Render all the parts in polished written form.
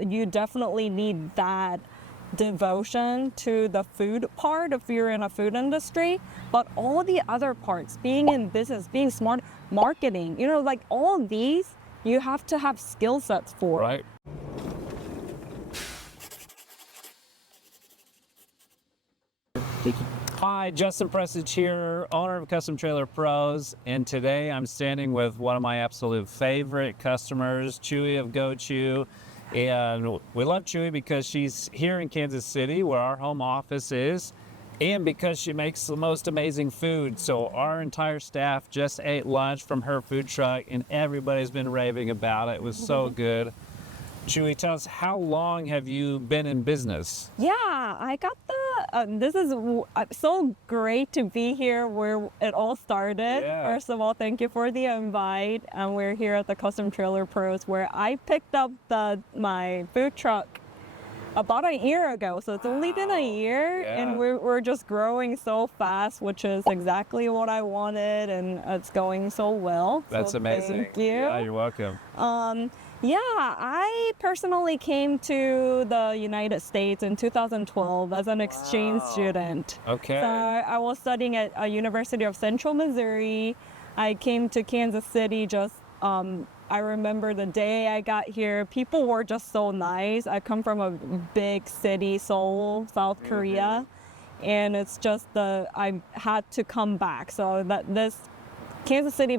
You definitely need that devotion to the food part if you're in a food industry, but all the other parts, being in business, being smart, marketing, like all of these, you have to have skill sets for. Right. Hi, Justin Prestidge here, owner of Custom Trailer Pros, and today I'm standing with one of my absolute favorite customers, Chewy of Gochew. And we love Chewy because she's here in Kansas City, where our home office is, and because she makes the most amazing food. So our entire staff just ate lunch from her food truck, and everybody's been raving about it. It was so good. Chewy, tell us, how long have you been in business? Yeah, I got this is so great to be here where it all started. Yeah. First of all, thank you for the invite. And we're here at the Custom Trailer Pros, where I picked up my food truck about a year ago. So it's only been a year, and we're just growing so fast, which is exactly what I wanted, and it's going so well. That's so amazing. Thank you. Yeah, you're welcome. Yeah, I personally came to the United States in 2012 as an exchange student. Okay. So I was studying at a University of Central Missouri. I came to Kansas City I remember the day I got here, people were just so nice. I come from a big city, Seoul, South Korea, and it's just I had to come back. So Kansas City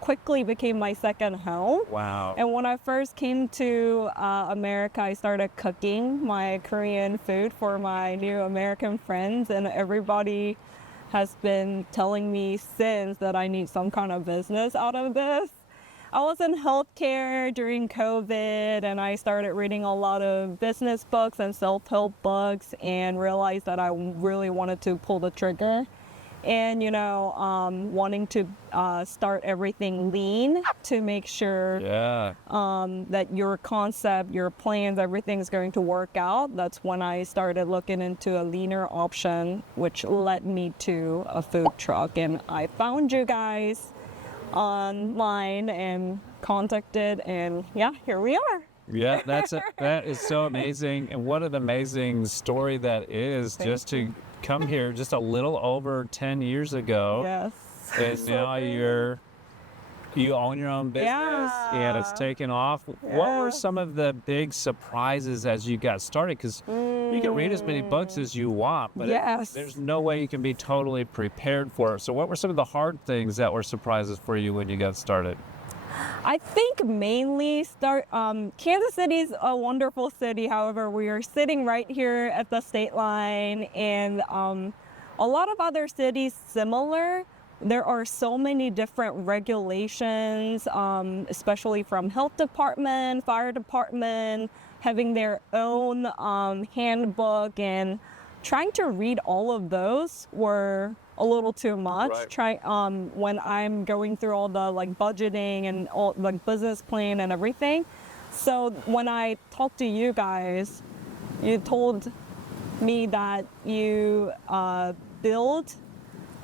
quickly became my second home. Wow. And when I first came to America, I started cooking my Korean food for my new American friends, and everybody has been telling me since that I need some kind of business out of this. I was in healthcare during COVID, and I started reading a lot of business books and self-help books and realized that I really wanted to pull the trigger. And, wanting to start everything lean to make sure that your concept, your plans, everything's going to work out. That's when I started looking into a leaner option, which led me to a food truck. And I found you guys online and contacted, and here we are. Yeah, that is so amazing. And what an amazing story that is. Just to come here just a little over 10 years ago. Yes. And now you own your own business, and it's taken off. What were some of the big surprises as you got started? Because you can read as many books as you want, but there's no way you can be totally prepared for it. So what were some of the hard things that were surprises for you when you got started? I think mainly Kansas City is a wonderful city. However, we are sitting right here at the state line, and a lot of other cities similar. There are so many different regulations, especially from health department, fire department, having their own handbook, and trying to read all of those were a little too much. When I'm going through all the budgeting and all business plan and everything. So when I talked to you guys, you told me that you build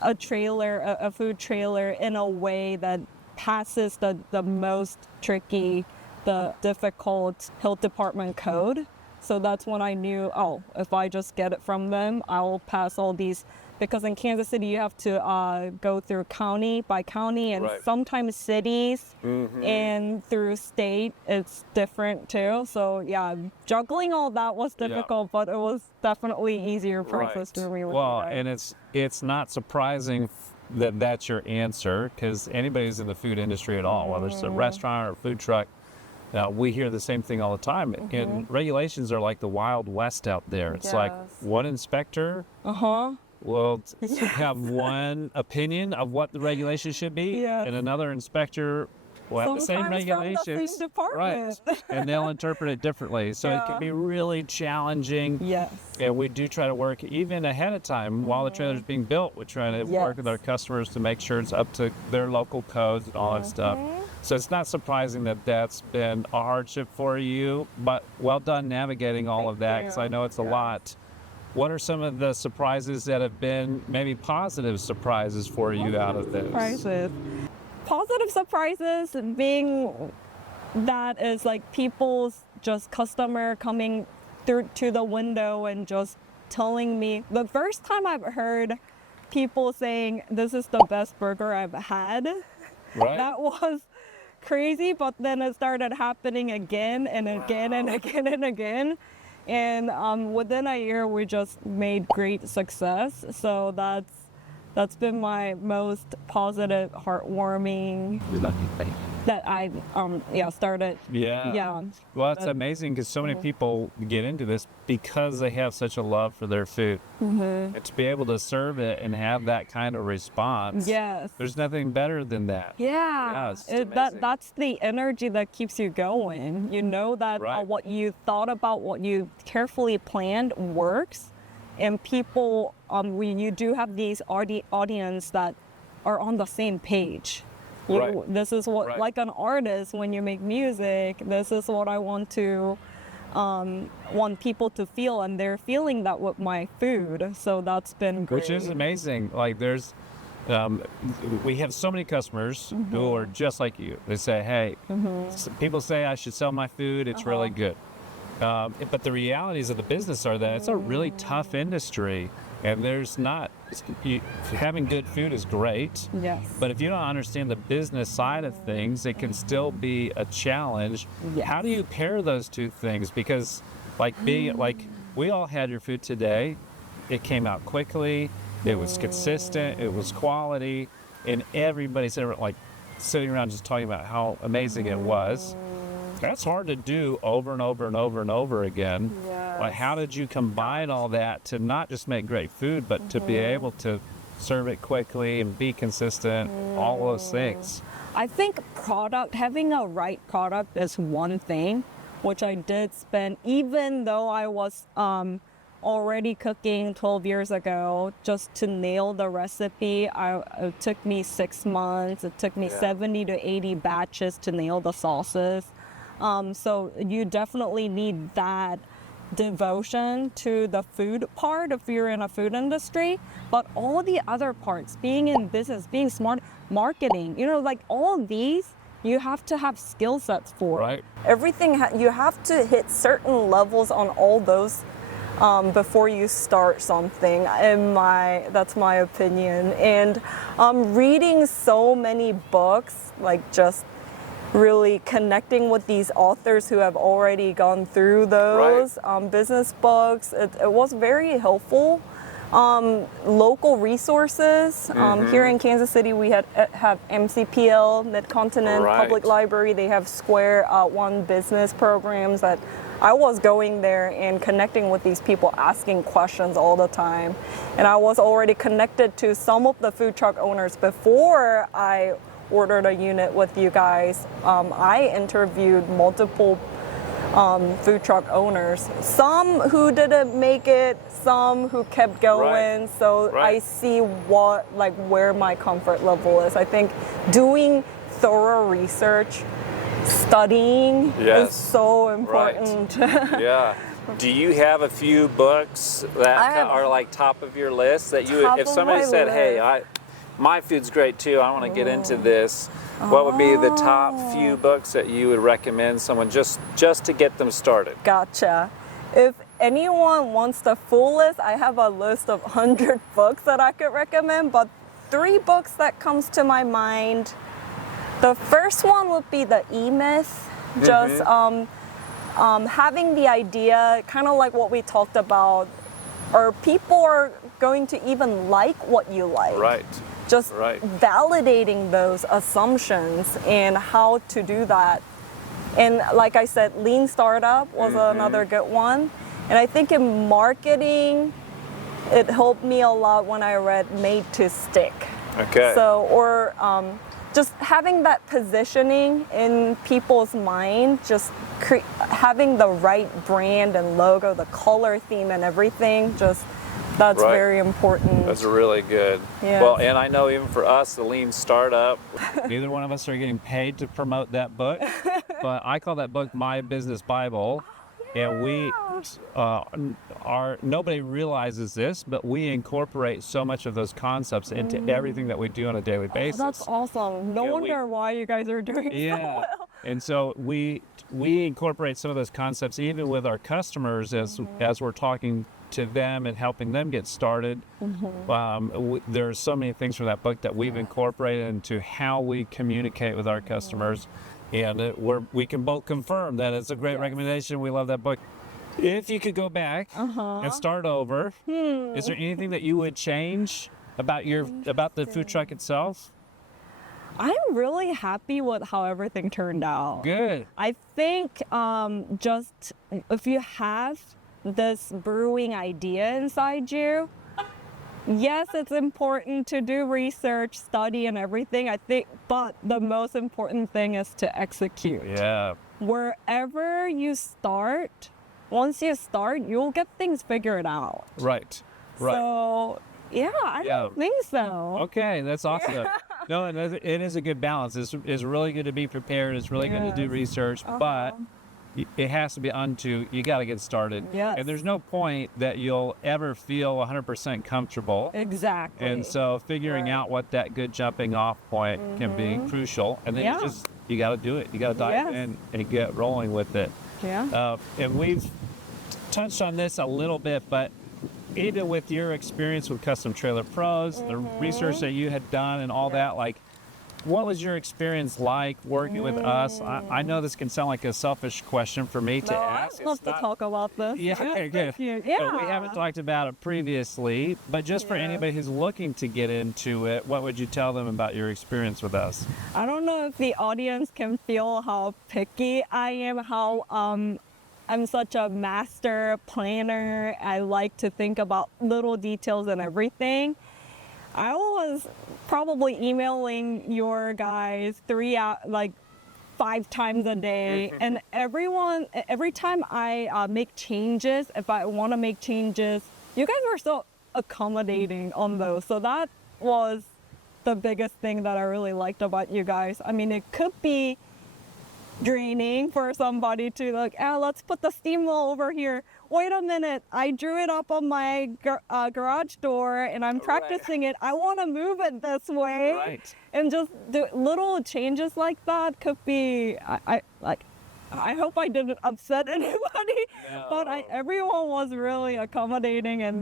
a food trailer in a way that passes the most tricky, the difficult health department code. So that's when I knew, if I just get it from them, I'll pass all these. Because in Kansas City, you have to go through county by county, and sometimes cities, and through state, it's different too. So juggling all that was difficult, but it was definitely easier process to me. Well, and it's not surprising that that's your answer, because anybody's in the food industry at all, whether it's a restaurant or a food truck, we hear the same thing all the time. And regulations are like the Wild West out there. It's like one inspector will have one opinion of what the regulation should be, and another inspector will have the same regulations, from the same department. And they'll interpret it differently. So it can be really challenging. Yes. And we do try to work even ahead of time while the trailer's being built. We're trying to work with our customers to make sure it's up to their local codes and all that stuff. So it's not surprising that that's been a hardship for you, but well done navigating all of that, because I know it's a lot. What are some of the surprises that have been maybe positive surprises for you out of this? Positive surprises being that is people just customer coming through to the window and just telling me. The first time I've heard people saying this is the best burger I've had, Right. that was crazy. But then it started happening again and again and again and again. And within a year, we just made great success. So that's been my most positive, heartwarming that I started. Yeah. Well, it's amazing because so many people get into this because they have such a love for their food. And to be able to serve it and have that kind of response, Yes. there's nothing better than that. Yeah, it's amazing. that's the energy that keeps you going. You know that Right. what you thought about, what you carefully planned works, and people, you do have these audience that are on the same page. Right. This is what, Right. like an artist, when you make music, this is what I want to want people to feel, and they're feeling that with my food. So that's been great. Which is amazing. Like there's, we have so many customers who are just like you. They say, hey, people say I should sell my food. It's really good. But the realities of the business are that it's a really tough industry, and there's not, having good food is great. Yes. But if you don't understand the business side of things, it can still be a challenge. Yes. How do you pair those two things? Because like we all had your food today. It came out quickly. It was consistent. It was quality, and everybody's like sitting around just talking about how amazing it was. That's hard to do over and over and over and over again. Yes. Like, how did you combine all that to not just make great food, but to be able to serve it quickly and be consistent, all those things? I think having a right product is one thing, which I did spend, even though I was already cooking 12 years ago, just to nail the recipe. It took me 6 months. It took me 70 to 80 batches to nail the sauces. So you definitely need that devotion to the food part if you're in a food industry, but all the other parts, being in business, being smart, marketing, like all of these, you have to have skill sets for. Right. Everything, you have to hit certain levels on all those before you start something. That's my opinion. And reading so many books, like just really connecting with these authors who have already gone through those business books. It was very helpful. Local resources. Here in Kansas City, we have MCPL, Mid-Continent Public Library. They have Square One business programs that I was going there and connecting with these people, asking questions all the time. And I was already connected to some of the food truck owners before I ordered a unit with you guys. I interviewed multiple food truck owners, some who didn't make it, some who kept going. So I see where my comfort level is. I think doing thorough research, studying is so important. Do you have a few books that are like top of your list that you, if somebody said, hey, my food's great too, I want to get into this, what would be the top few books that you would recommend someone just to get them started? Gotcha. If anyone wants the full list, I have a list of 100 books that I could recommend, but 3 books that comes to my mind. The first one would be the E-Myth, just having the idea, kind of like what we talked about, or people are going to even like what you like. Just validating those assumptions and how to do that. And like I said, Lean Startup was another good one. And I think in marketing, it helped me a lot when I read Made to Stick. So, or just having that positioning in people's mind, just having the right brand and logo, the color theme and everything, that's very important. That's really good. Well, and I know even for us, the Lean Startup, neither one of us are getting paid to promote that book, but I call that book My Business Bible. And we nobody realizes this, but we incorporate so much of those concepts into everything that we do on a daily basis. That's awesome. No wonder why you guys are doing so well. And so we incorporate some of those concepts even with our customers as we're talking to them and helping them get started. There's so many things from that book that we've incorporated into how we communicate with our customers, and we can both confirm that it's a great recommendation. We love that book. If you could go back and start over, is there anything that you would change about the food truck itself? I'm really happy with how everything turned out. Good. I think just if you have this brewing idea inside you, yes, it's important to do research, study, and everything, I think, but the most important thing is to execute. Yeah. Wherever you start, once you start, you'll get things figured out. Right. So, yeah, I don't think so. Okay, that's awesome. No, and it is a good balance. It's really good to be prepared. It's really good to do research, but it has to be you got to get started. Yes. And there's no point that you'll ever feel 100% comfortable. Exactly. And so figuring out what that good jumping off point can be crucial. And then you got to do it. You got to dive in and get rolling with it. Yeah. And we've touched on this a little bit, but even with your experience with Custom Trailer Pros, the research that you had done and all that, like, what was your experience like working with us? I know this can sound like a selfish question for me to ask. I'd love to talk about this. Yeah, good. Yeah. We haven't talked about it previously, but just for anybody who's looking to get into it, what would you tell them about your experience with us? I don't know if the audience can feel how picky I am, how I'm such a master planner. I like to think about little details and everything. I was probably emailing your guys 5 times a day, and every time I make changes, if I want to make changes, you guys were so accommodating on those. So that was the biggest thing that I really liked about you guys. I mean, it could be draining for somebody to let's put the steam wheel over here. Wait a minute, I drew it up on my garage door and I'm practicing it. I want to move it this way. Right. And just do little changes like that could be, I hope I didn't upset anybody, No. but everyone was really accommodating, and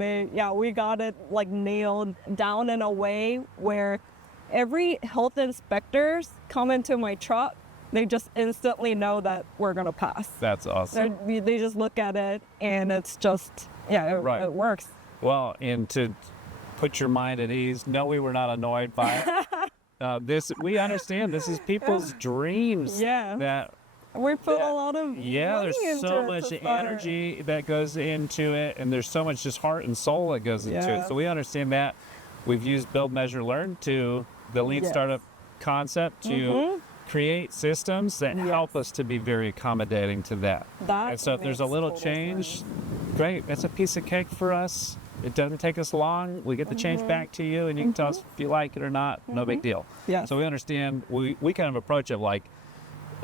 we got it nailed down in a way where every health inspectors come into my truck, they just instantly know that we're going to pass. That's awesome. They just look at it, and it's just, it works. Well, and to put your mind at ease, no, we were not annoyed by it. We understand this is people's dreams. Yeah. That we put a lot of there's money so into much it to start. energy that goes into it, and there's so much just heart and soul that goes into it. So we understand that. We've used Build, Measure, Learn to the Lean Startup concept to create systems that help us to be very accommodating to that. And so if there's a little change, great. That's a piece of cake for us. It doesn't take us long. We get the change back to you, and you can tell us if you like it or not. No big deal. Yeah. So we understand. We kind of approach it like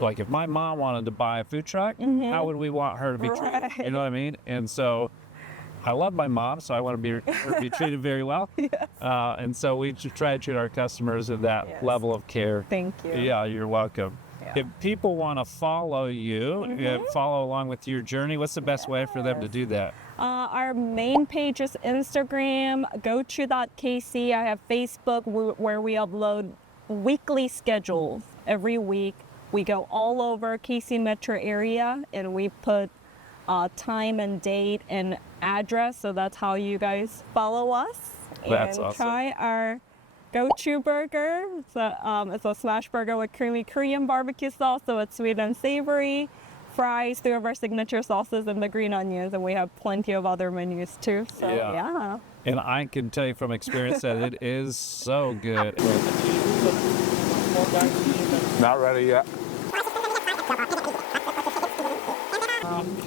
if my mom wanted to buy a food truck, how would we want her to be treated? You know what I mean? And so I love my mom, so I want her to be treated very well. And so we try to treat our customers with that level of care. Thank you. Yeah, you're welcome. Yeah. If people want to follow you, follow along with your journey, what's the best way for them to do that? Our main page is Instagram, gochew.kc. I have Facebook where we upload weekly schedules every week. We go all over KC metro area, and we put time and date and address, so that's how you guys follow us. That's and awesome. Try our Gochew burger. It's a smash burger with creamy Korean barbecue sauce, so it's sweet and savory. Fries, 3 of our signature sauces, and the green onions, and we have plenty of other menus too. So yeah. And I can tell you from experience that it is so good. Not ready yet.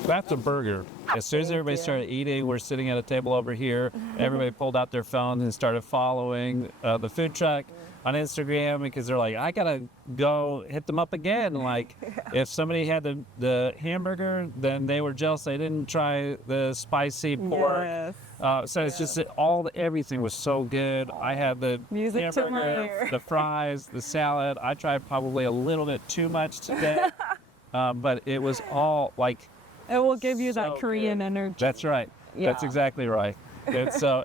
That's a burger. As soon as everybody started eating, we're sitting at a table over here. Everybody pulled out their phones and started following the food truck on Instagram, because they're like, I gotta go hit them up again. Like, if somebody had the hamburger, then they were jealous they didn't try the spicy pork. Yes. So it's just that everything was so good. I had the Music to my hamburger, ear. the fries, the salad. I tried probably a little bit too much today. but it was all like, It will give you that so Korean good. energy. That's right. That's Yeah. exactly right. And so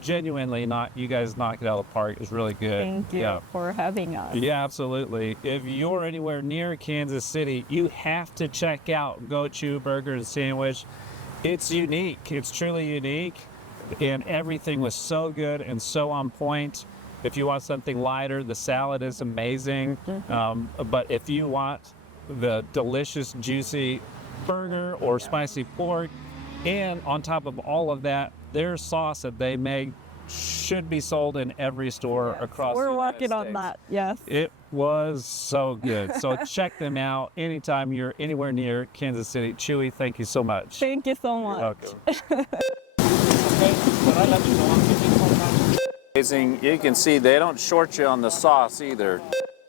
genuinely you guys knocked it out of the park. It was really good. Thank you Yeah. for having us. Yeah, absolutely. If you're anywhere near Kansas City, you have to check out Gochew Burger and Sandwich. It's unique. It's truly unique. And everything was so good and so on point. If you want something lighter, the salad is amazing. But if you want the delicious, juicy burger or spicy pork, and on top of all of that, their sauce that they make should be sold in every store across We're the United working on States. that. Yes. It was so good. So check them out anytime you're anywhere near Kansas City. Chewy, thank you so much. Thank you so much. Welcome. Amazing. You can see they don't short you on the sauce either.